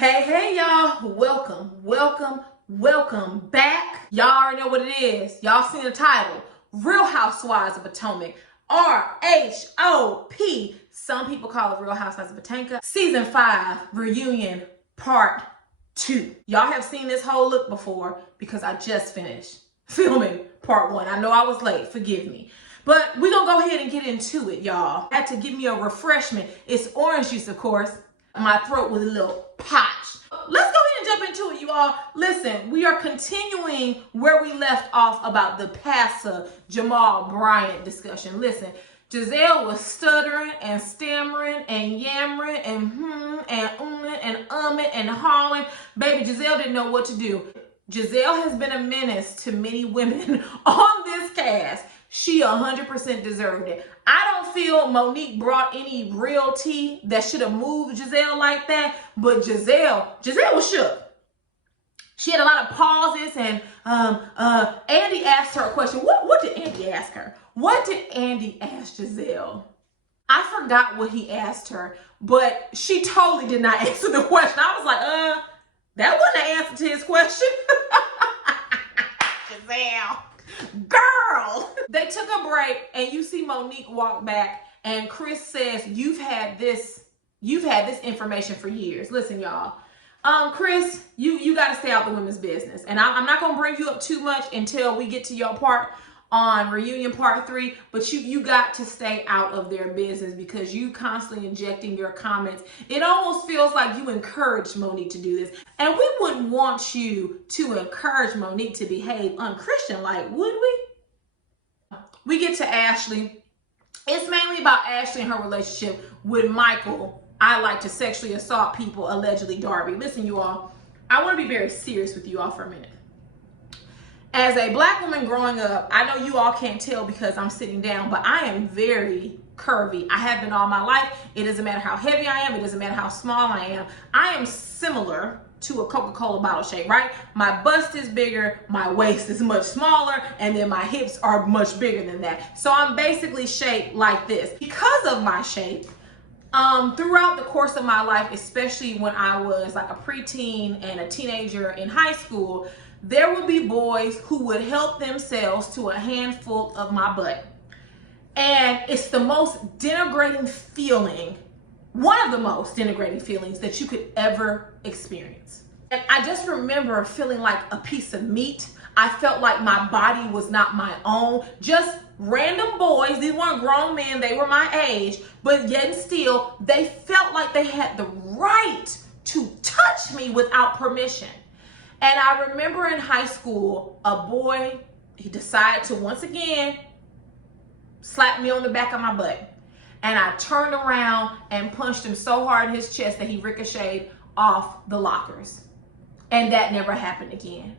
Hey, y'all. Welcome back. Y'all already know what it is. Y'all seen the title. Real Housewives of Potomac. RHOP. Some people call it Real Housewives of Potomac. Season 5, Reunion Part 2. Y'all have seen this whole look before because I just finished filming Part 1. I know I was late. Forgive me. But we're going to go ahead and get into it, y'all. I had to give me a refreshment. It's orange juice, of course. My throat was a little parched. Let's go ahead and jump into it, you all. Listen, we are continuing where we left off about the passer Jamal Bryant discussion. Listen, Giselle was stuttering and stammering and yammering and and hawing. Baby, Giselle didn't know what to do. Giselle has been a menace to many women on this cast. She 100% deserved it. I don't feel Monique brought any real tea that should have moved Giselle like that, but Giselle was shook. She had a lot of pauses, and Andy asked her a question. What did Andy ask her? What did Andy ask Giselle? I forgot what he asked her, but she totally did not answer the question. I was like, that wasn't an answer to his question. Giselle. Girl! They took a break and you see Monique walk back and Chris says, you've had this information for years. Listen, y'all. Chris, you got to stay out the women's business. And I'm not going to bring you up too much until we get to your part on Reunion Part 3, but you got to stay out of their business because you constantly injecting your comments. It almost feels like you encouraged Monique to do this. And we wouldn't want you to encourage Monique to behave unchristian-like, would we? We get to Ashley. It's mainly about Ashley and her relationship with Michael. I like to sexually assault people, allegedly Darby. Listen, you all, I want to be very serious with you all for a minute. As a black woman growing up, I know you all can't tell because I'm sitting down, but I am very curvy. I have been all my life. It doesn't matter how heavy I am. It doesn't matter how small I am. I am similar to a Coca-Cola bottle shape, right? My bust is bigger, my waist is much smaller, and then my hips are much bigger than that. So I'm basically shaped like this. Because of my shape, throughout the course of my life, especially when I was like a preteen and a teenager in high school, there would be boys who would help themselves to a handful of my butt. And it's the most denigrating feeling, one of the most denigrating feelings that you could ever experience. And I just remember feeling like a piece of meat. I felt like my body was not my own. Just random boys, these weren't grown men, they were my age, but yet and still, they felt like they had the right to touch me without permission. And I remember in high school, a boy, he decided to once again slap me on the back of my butt. And I turned around and punched him so hard in his chest that he ricocheted off the lockers. And that never happened again.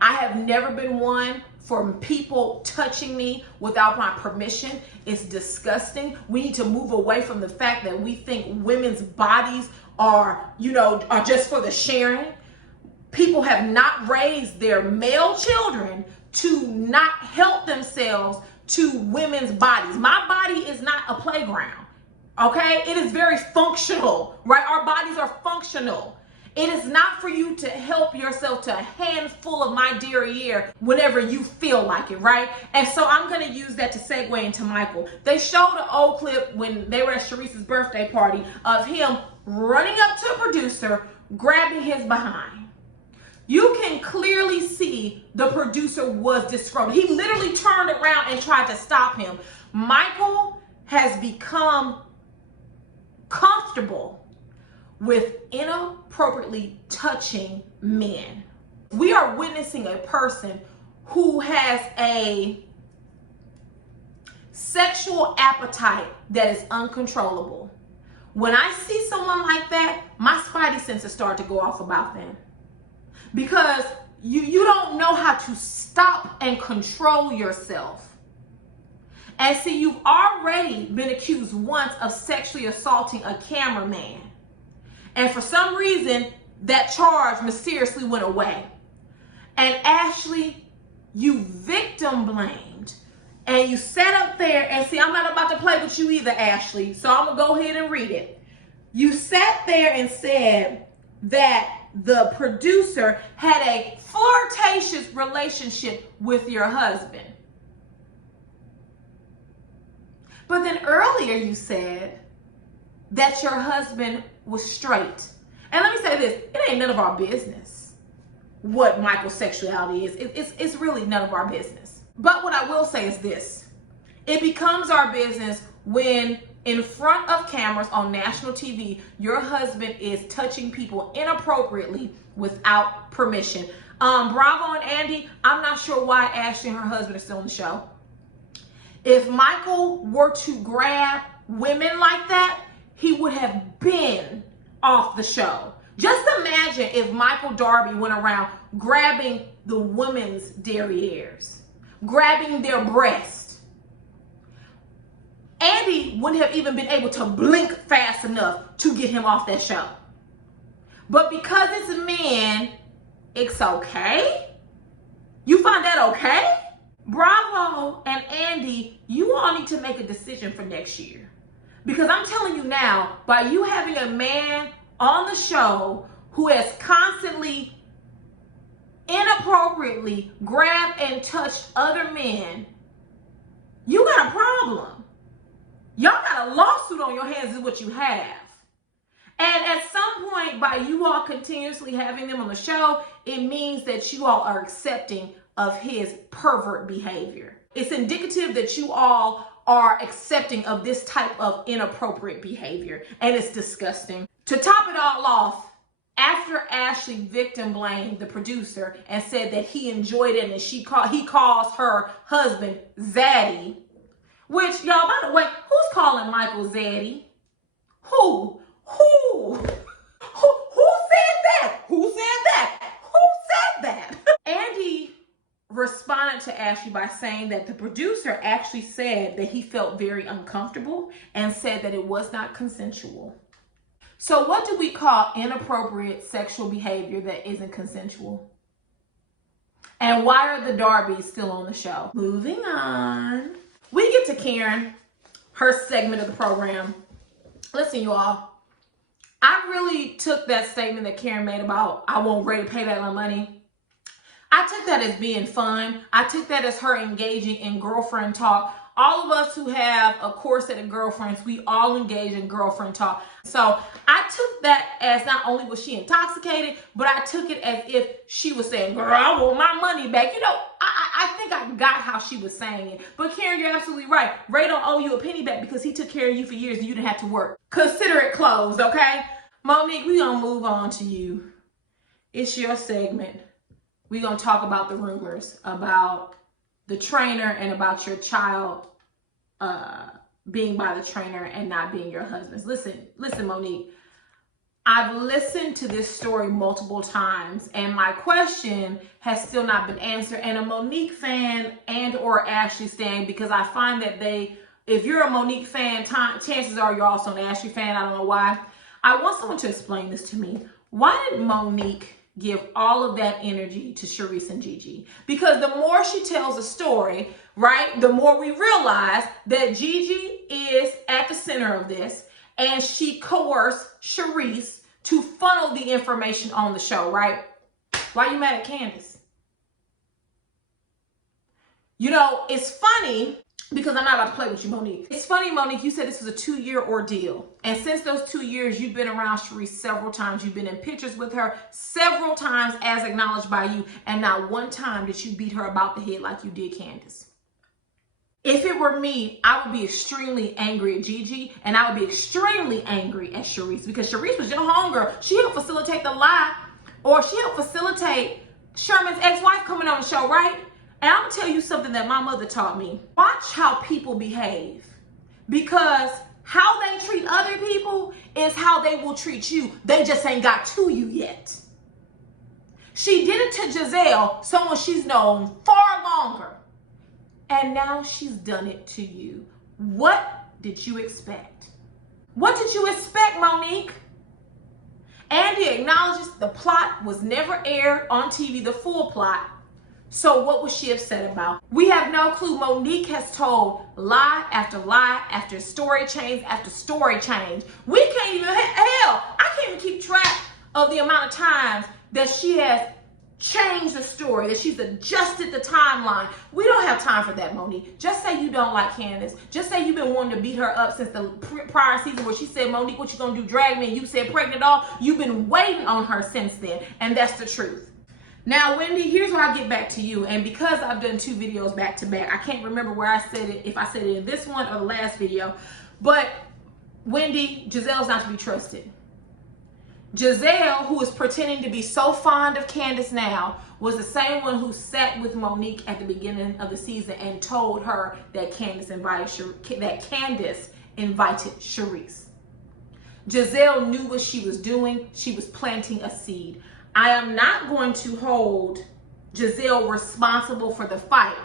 I have never been one for people touching me without my permission. It's disgusting. We need to move away from the fact that we think women's bodies are just for the sharing. People have not raised their male children to not help themselves to women's bodies. My body is not a playground, okay? It is very functional, right? Our bodies are functional. It is not for you to help yourself to a handful of my derriere whenever you feel like it, right? And so I'm going to use that to segue into Michael. They showed an old clip when they were at Sharice's birthday party of him running up to a producer, grabbing his behind. You can clearly see the producer was disgruntled. He literally turned around and tried to stop him. Michael has become comfortable with inappropriately touching men. We are witnessing a person who has a sexual appetite that is uncontrollable. When I see someone like that, my spidey senses start to go off about them. Because you don't know how to stop and control yourself. And see, you've already been accused once of sexually assaulting a cameraman. And for some reason, that charge mysteriously went away. And Ashley, you victim blamed. And you sat up there and see, I'm not about to play with you either, Ashley. So I'm going to go ahead and read it. You sat there and said, that the producer had a flirtatious relationship with your husband. But then earlier you said that your husband was straight. And let me say this, it ain't none of our business what Michael's sexuality is. It's really none of our business. But what I will say is this, it becomes our business when in front of cameras on national TV, your husband is touching people inappropriately without permission. Bravo and Andy, I'm not sure why Ashley and her husband are still on the show. If Michael were to grab women like that, he would have been off the show. Just imagine if Michael Darby went around grabbing the women's derrieres, grabbing their breasts. Andy wouldn't have even been able to blink fast enough to get him off that show. But because it's a man, it's okay? You find that okay? Bravo and Andy, you all need to make a decision for next year. Because I'm telling you now, by you having a man on the show who has constantly, inappropriately grabbed and touched other men, you got a problem. Y'all got a lawsuit on your hands is what you have. And at some point, by you all continuously having them on the show, it means that you all are accepting of his pervert behavior. It's indicative that you all are accepting of this type of inappropriate behavior, and it's disgusting. To top it all off, after Ashley victim blamed the producer and said that he enjoyed it and he calls her husband Zaddy, which, y'all, by the way, who's calling Michael Zaddy? Who? Who said that? Who said that? Who said that? Andy responded to Ashley by saying that the producer actually said that he felt very uncomfortable and said that it was not consensual. So what do we call inappropriate sexual behavior that isn't consensual? And why are the Darbys still on the show? Moving on. We get to Karen, her segment of the program. Listen, you all, I really took that statement that Karen made about I want Ray to pay back my money. I took that as being fun. I took that as her engaging in girlfriend talk. All of us who have a core set of girlfriends, we all engage in girlfriend talk. So I took that as not only was she intoxicated, but I took it as if she was saying, girl, I want my money back. You know, I think I got how she was saying it. But Karen, you're absolutely right. Ray don't owe you a penny back because he took care of you for years and you didn't have to work. Consider it closed, okay? Monique, we're going to move on to you. It's your segment. We're going to talk about the rumors about the trainer and about your child being by the trainer and not being your husband's. Listen, Monique, I've listened to this story multiple times and my question has still not been answered. And a Monique fan and or Ashley stan, because I find that if you're a Monique fan, chances are you're also an Ashley fan. I don't know why. I want someone to explain this to me. Why did Monique give all of that energy to Charisse and Gigi? Because the more she tells the story, right, the more we realize that Gigi is at the center of this and she coerced Charisse to funnel the information on the show, right? Why are you mad at Candace? You know, it's funny because I'm not about to play with you, Monique. It's funny, Monique, you said this was a 2-year ordeal. And since those 2 years, you've been around Charisse several times. You've been in pictures with her several times as acknowledged by you. And not one time did you beat her about the head like you did Candace. If it were me, I would be extremely angry at Gigi and I would be extremely angry at Charisse because Charisse was your homegirl. She helped facilitate the lie, or she helped facilitate Sherman's ex-wife coming on the show, right? And I'm gonna tell you something that my mother taught me. Watch how people behave, because how they treat other people is how they will treat you. They just ain't got to you yet. She did it to Giselle, someone she's known far longer. And now she's done it to you. What did you expect? What did you expect, Monique? Andy acknowledges the plot was never aired on TV, the full plot. So what was she upset about? We have no clue. Monique has told lie after story change after story change. We can't even, hell, I can't even keep track of the amount of times that she has changed the story, that she's adjusted the timeline. We don't have time for that, Monique. Just say you don't like Candace. Just say you've been wanting to beat her up since the prior season where she said, Monique, what you gonna do, drag me? And you said pregnant all. You've been waiting on her since then, and that's the truth. Now, Wendy, here's where I get back to you. And because I've done 2 videos back to back, I can't remember where I said it, if I said it in this one or the last video. But Wendy, Gizelle's not to be trusted. Gizelle, who is pretending to be so fond of Candace now, was the same one who sat with Monique at the beginning of the season and told her that Candace invited Charisse. Gizelle knew what she was doing. She was planting a seed. I am not going to hold Gizelle responsible for the fight.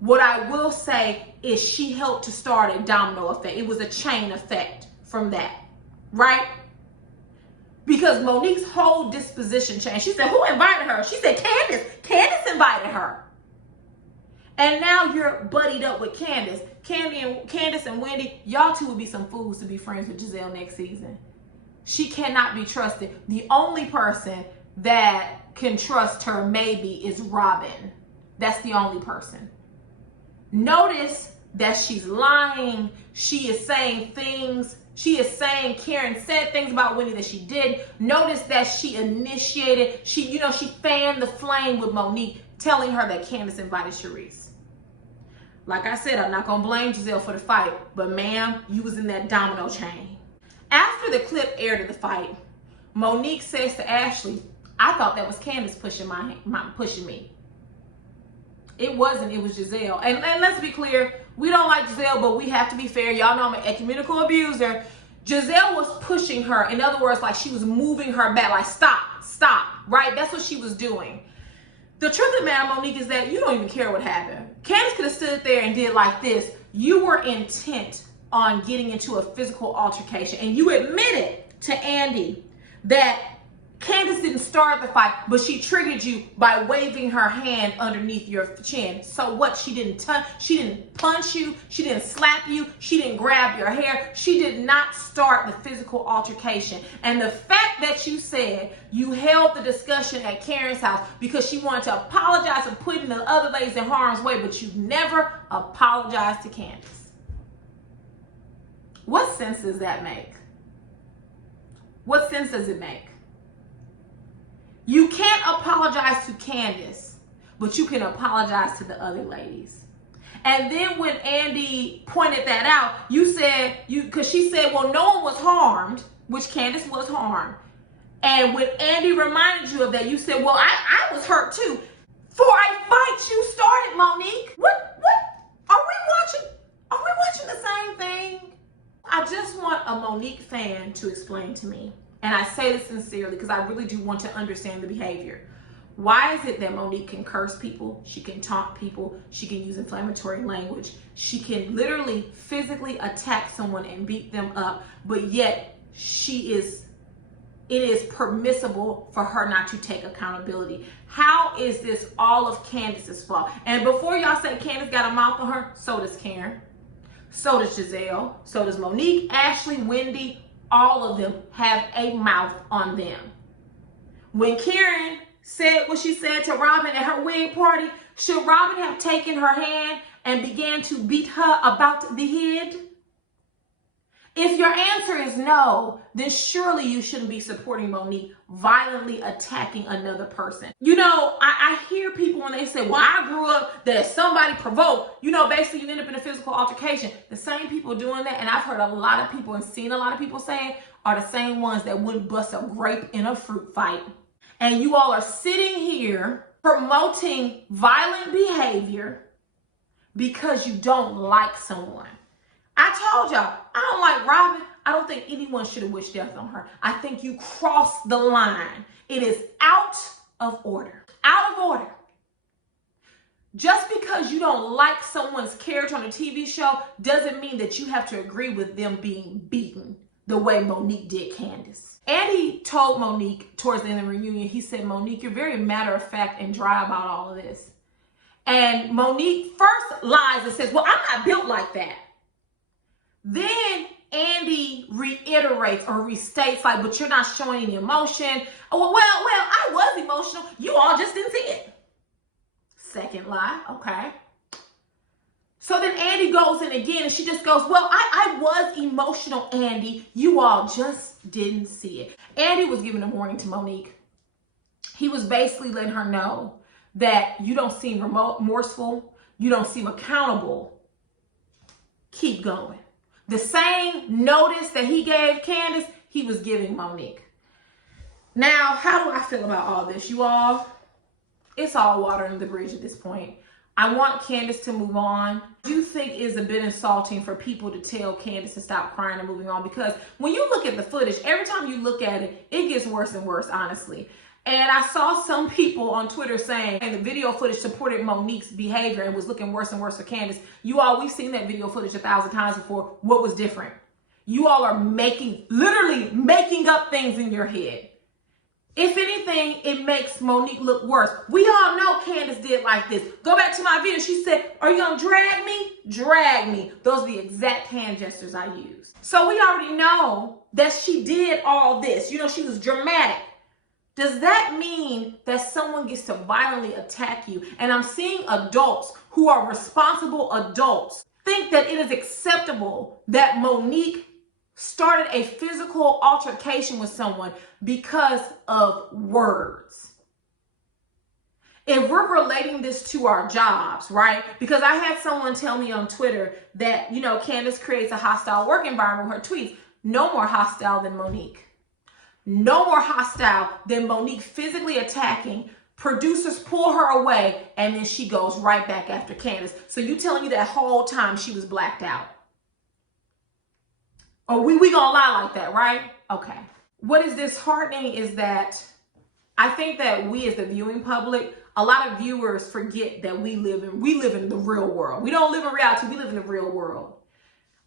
What I will say is she helped to start a domino effect. It was a chain effect from that, right? Because Monique's whole disposition changed. She said, who invited her? She said, Candace. Candace invited her. And now you're buddied up with Candace. Candace and Wendy, y'all two would be some fools to be friends with Gizelle next season. She cannot be trusted. The only person that can trust her maybe is Robin. That's the only person. Notice that she's lying. She is saying things. She is saying Karen said things about Wendy that she did. Notice that she initiated, she fanned the flame with Monique, telling her that Candace invited Charisse. Like I said, I'm not going to blame Gizelle for the fight, but ma'am, you was in that domino chain. After the clip aired of the fight, Monique says to Ashley, I thought that was Candace pushing me. It wasn't, it was Gizelle. And let's be clear, we don't like Gizelle, but we have to be fair. Y'all know I'm an ecumenical abuser. Gizelle was pushing her. In other words, like she was moving her back, like stop, right? That's what she was doing. The truth of the matter, Monique, is that you don't even care what happened. Candace could have stood there and did like this. You were intent on getting into a physical altercation, and you admitted to Andy that Candace didn't start the fight, but she triggered you by waving her hand underneath your chin. So what? She didn't punch you. She didn't slap you. She didn't grab your hair. She did not start the physical altercation. And the fact that you said you held the discussion at Karen's house because she wanted to apologize for putting the other ladies in harm's way, but you never apologized to Candace. What sense does that make? What sense does it make? You can't apologize to Candace, but you can apologize to the other ladies. And then when Andy pointed that out, you said, because she said, well, no one was harmed, which Candace was harmed. And when Andy reminded you of that, you said, well, I was hurt too. For a fight you started, Monique. What? Are we watching the same thing? I just want a Monique fan to explain to me. And I say this sincerely because I really do want to understand the behavior. Why is it that Monique can curse people? She can taunt people. She can use inflammatory language. She can literally physically attack someone and beat them up, but yet it is permissible for her not to take accountability. How is this all of Candace's fault? And before y'all say Candace got a mouth on her, so does Karen. So does Gizelle. So does Monique, Ashley, Wendy. All of them have a mouth on them. When Karen said what she said to Robin at her wedding party, should Robin have taken her hand and began to beat her about the head? If your answer is no, then surely you shouldn't be supporting Monique violently attacking another person. I hear people when they say, well, I grew up that if somebody provoked, basically you end up in a physical altercation. The same people doing that, and I've heard a lot of people and seen a lot of people saying, are the same ones that wouldn't bust a grape in a fruit fight. And you all are sitting here promoting violent behavior because you don't like someone. I told y'all, I don't like Robin. I don't think anyone should have wished death on her. I think you crossed the line. It is out of order. Out of order. Just because you don't like someone's character on a TV show doesn't mean that you have to agree with them being beaten the way Monique did Candace. Andy told Monique towards the end of the reunion, he said, Monique, you're very matter of fact and dry about all of this. And Monique first lies and says, well, I'm not built like that. Then Andy reiterates or restates, like, but you're not showing any emotion. Oh, well, I was emotional. You all just didn't see it. Second lie, okay. So then Andy goes in again and she just goes, well, I was emotional, Andy. You all just didn't see it. Andy was giving a warning to Monique. He was basically letting her know that you don't seem remorseful. You don't seem accountable. Keep going. The same notice that he gave Candace, he was giving Monique. Now, how do I feel about all this, you all? It's all water under the bridge at this point. I want Candace to move on. I do think it's a bit insulting for people to tell Candace to stop crying and moving on, because when you look at the footage, every time you look at it, it gets worse and worse, honestly. And I saw some people on Twitter saying the video footage supported Monique's behavior and was looking worse and worse for Candace. You all, we've seen that video footage 1,000 times before. What was different? You all are literally making up things in your head. If anything, it makes Monique look worse. We all know Candace did like this. Go back to my video. She said, are you gonna drag me? Drag me. Those are the exact hand gestures I used. So we already know that she did all this. You know, she was dramatic. Does that mean that someone gets to violently attack you? And I'm seeing adults who are responsible adults think that it is acceptable that Monique started a physical altercation with someone because of words. If we're relating this to our jobs, right? Because I had someone tell me on Twitter that, you know, Candace creates a hostile work environment with her tweets. No more hostile than Monique. No more hostile than Monique physically attacking. Producers pull her away and then she goes right back after Candace. So you telling me that whole time she was blacked out? Or we gonna lie like that, right? Okay. What is disheartening is that I think that we as the viewing public, a lot of viewers forget that we live in the real world. We don't live in reality, we live in the real world.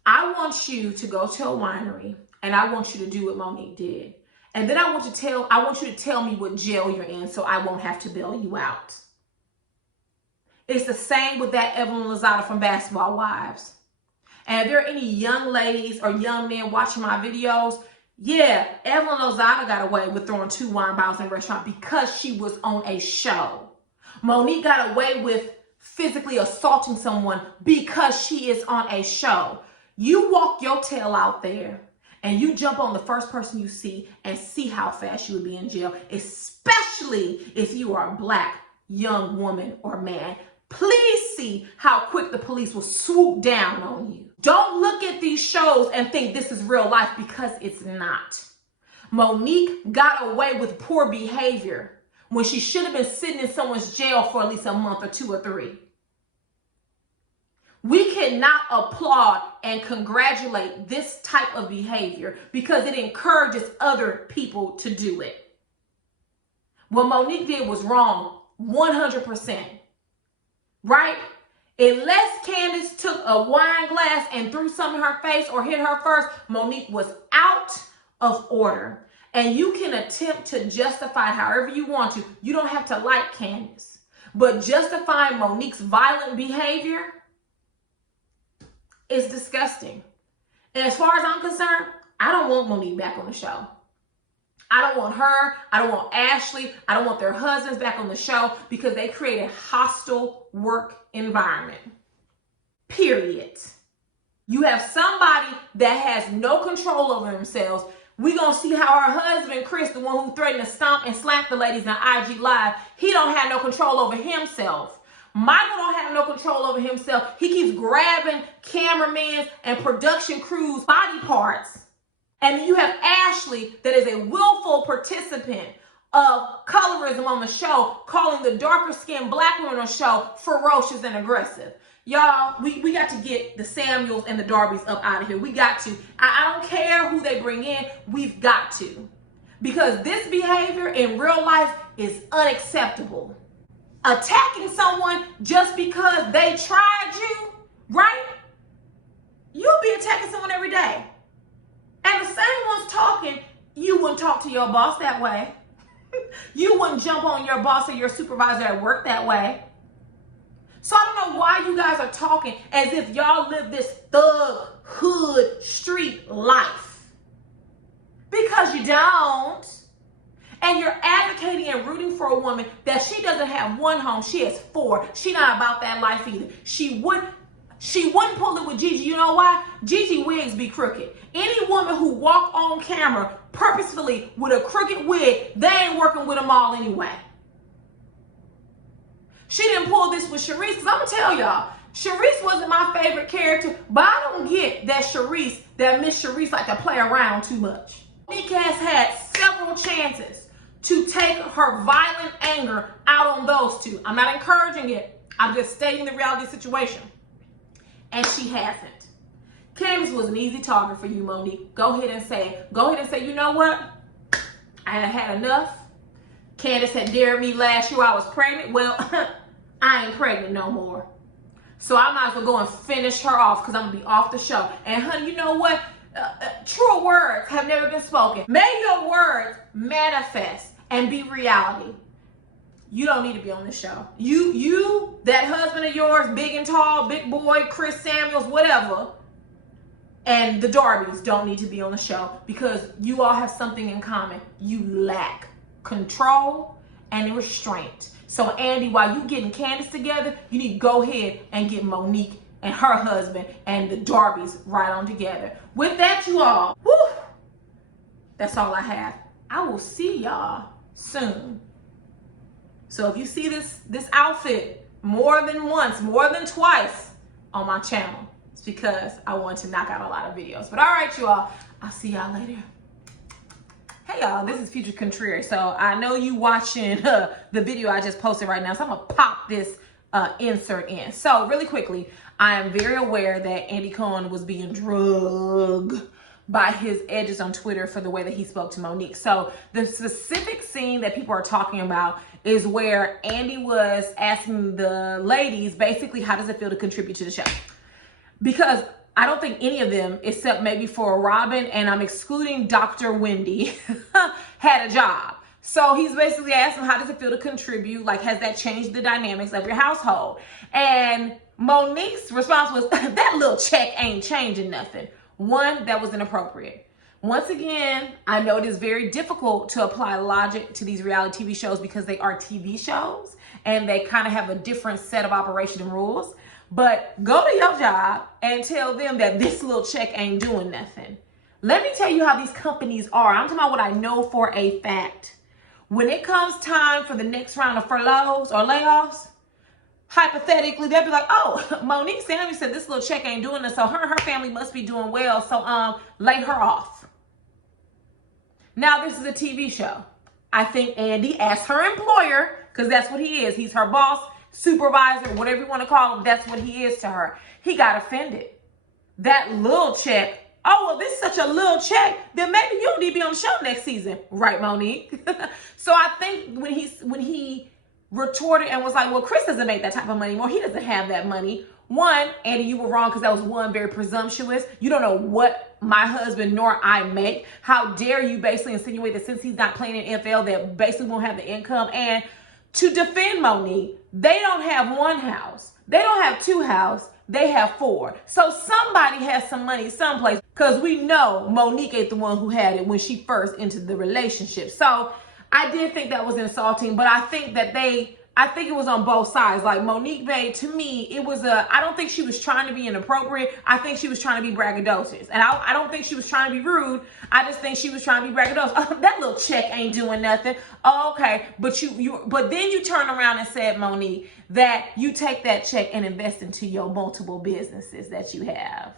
I want you to go to a winery and I want you to do what Monique did. And then I want you to tell me what jail you're in so I won't have to bail you out. It's the same with that Evelyn Lozada from Basketball Wives. And if there are any young ladies or young men watching my videos, yeah, Evelyn Lozada got away with throwing 2 wine bottles in a restaurant because she was on a show. Monique got away with physically assaulting someone because she is on a show. You walk your tail out there and you jump on the first person you see and see how fast you would be in jail, especially if you are a black young woman or man. Please see how quick the police will swoop down on you. Don't look at these shows and think this is real life, because it's not. Monique got away with poor behavior when she should have been sitting in someone's jail for at least a month or 2 or 3. We cannot applaud and congratulate this type of behavior because it encourages other people to do it. What Monique did was wrong, 100%. Right? Unless Candace took a wine glass and threw something in her face or hit her first, Monique was out of order. And you can attempt to justify however you want to. You don't have to like Candace. But justifying Monique's violent behavior is disgusting. And as far as I'm concerned, I don't want Monique back on the show. I don't want her. I don't want Ashley. I don't want their husbands back on the show because they create a hostile work environment. Period. You have somebody that has no control over themselves. We're going to see how her husband, Chris, the one who threatened to stomp and slap the ladies on IG Live, he don't have no control over himself. Michael don't have no control over himself. He keeps grabbing cameramen and production crews' body parts. And then you have Ashley that is a willful participant of colorism on the show, calling the darker skinned black women on the show ferocious and aggressive. Y'all, we got to get the Samuels and the Darbys up out of here. We got to. I don't care who they bring in. We've got to. Because this behavior in real life is unacceptable. Attacking someone just because they tried you, right? You'll be attacking someone every day. And the same ones talking, you wouldn't talk to your boss that way. You wouldn't jump on your boss or your supervisor at work that way. So I don't know why you guys are talking as if y'all live this thug, hood, street life. Because you don't. And you're advocating and rooting for a woman that she doesn't have one home, she has four. She not about that life either. She wouldn't pull it with Gigi. You know why? Gigi wigs be crooked. Any woman who walk on camera purposefully with a crooked wig, they ain't working with them all anyway. She didn't pull this with Sharice, because I'm going to tell y'all, Sharice wasn't my favorite character, but I don't get that Miss Sharice like to play around too much. Monique has had several chances to take her violent anger out on those two. I'm not encouraging it. I'm just stating the reality situation. And she hasn't. Candace was an easy target for you, Monique. Go ahead and say, you know what? I had enough. Candace had dared me last year I was pregnant. Well, I ain't pregnant no more. So I might as well go and finish her off because I'm going to be off the show. And honey, you know what? True words have never been spoken. May your words manifest and be reality. You don't need to be on this show. You, that husband of yours, big and tall, big boy, Chris Samuels, whatever, and the Darbys don't need to be on the show because you all have something in common. You lack control and restraint. So Andy, while you getting Candace together, you need to go ahead and get Monique and her husband and the Darbys right on together. With that, you all, that's all I have. I will see y'all soon. So if you see this outfit more than once, more than twice on my channel, it's because I want to knock out a lot of videos. But all right, you all, I'll see y'all later. Hey y'all, this is Future Contrary. So I know you watching the video I just posted right now, so I'm gonna pop this insert in. So really quickly, I am very aware that Andy Cohen was being drugged by his edges on Twitter for the way that he spoke to Monique. So the specific scene that people are talking about is where Andy was asking the ladies, basically, how does it feel to contribute to the show? Because I don't think any of them, except maybe for Robin, and I'm excluding Dr. Wendy, had a job. So he's basically asking, how does it feel to contribute? Like, has that changed the dynamics of your household? And Monique's response was, that little check ain't changing nothing. One, that was inappropriate. Once again, I know it is very difficult to apply logic to these reality TV shows because they are TV shows and they kind of have a different set of operation and rules. But go to your job and tell them that this little check ain't doing nothing. Let me tell you how these companies are. I'm talking about what I know for a fact. When it comes time for the next round of furloughs or layoffs, hypothetically, they'll be like, oh, Monique Samuels said this little check ain't doing it, so her and her family must be doing well, so lay her off. Now, this is a TV show. I think Andy, as her employer, because that's what he is, he's her boss, supervisor, whatever you want to call him, that's what he is to her. He got offended. That little check, oh, well, this is such a little check, then maybe you don't need to be on the show next season. Right, Monique? So I think when he retorted and was like, well, Chris doesn't make that type of money anymore. He doesn't have that money. One, Andy, you were wrong because that was one, very presumptuous. You don't know what my husband nor I make. How dare you basically insinuate that since he's not playing in NFL, that basically won't have the income. And to defend Monique, they don't have one house. They don't have two houses. They have four. So somebody has some money someplace because we know Monique ain't the one who had it when she first entered the relationship. So I did think that was insulting, but I think it was on both sides. Like Monique made, to me, it was I don't think she was trying to be inappropriate. I think she was trying to be braggadocious. And I don't think she was trying to be rude. I just think she was trying to be braggadocious. That little check ain't doing nothing. Oh, okay. But then you turn around and said, Monique, that you take that check and invest into your multiple businesses that you have.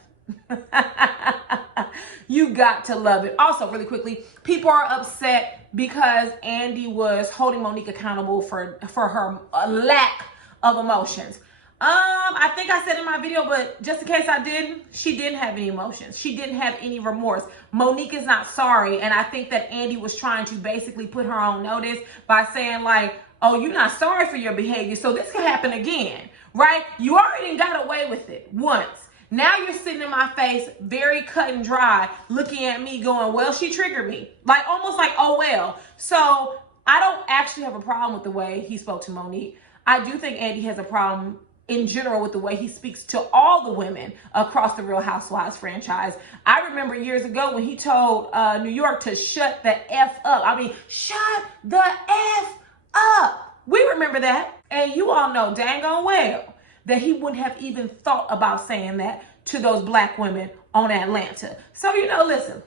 You got to love it. Also, really quickly, people are upset because Andy was holding Monique accountable for her lack of emotions. I think I said in my video, but just in case I didn't, she didn't have any emotions. She didn't have any remorse. Monique is not sorry. And I think that Andy was trying to basically put her on notice by saying like, oh, you're not sorry for your behavior, so this could happen again, right? You already got away with it once. Now you're sitting in my face, very cut and dry, looking at me going, well, she triggered me. Like, almost like, oh, well. So I don't actually have a problem with the way he spoke to Monique. I do think Andy has a problem in general with the way he speaks to all the women across the Real Housewives franchise. I remember years ago when he told New York to shut the F up. I mean, shut the F up. We remember that. And you all know dang on well that he wouldn't have even thought about saying that to those black women on Atlanta. So, listen,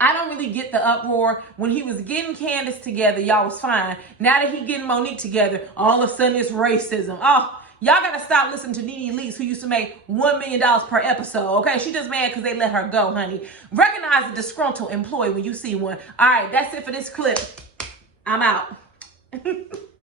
I don't really get the uproar. When he was getting Candace together, y'all was fine. Now that he getting Monique together, all of a sudden it's racism. Oh, y'all got to stop listening to Nene Leakes, who used to make $1 million per episode, okay? She just mad because they let her go, honey. Recognize the disgruntled employee when you see one. All right, that's it for this clip. I'm out.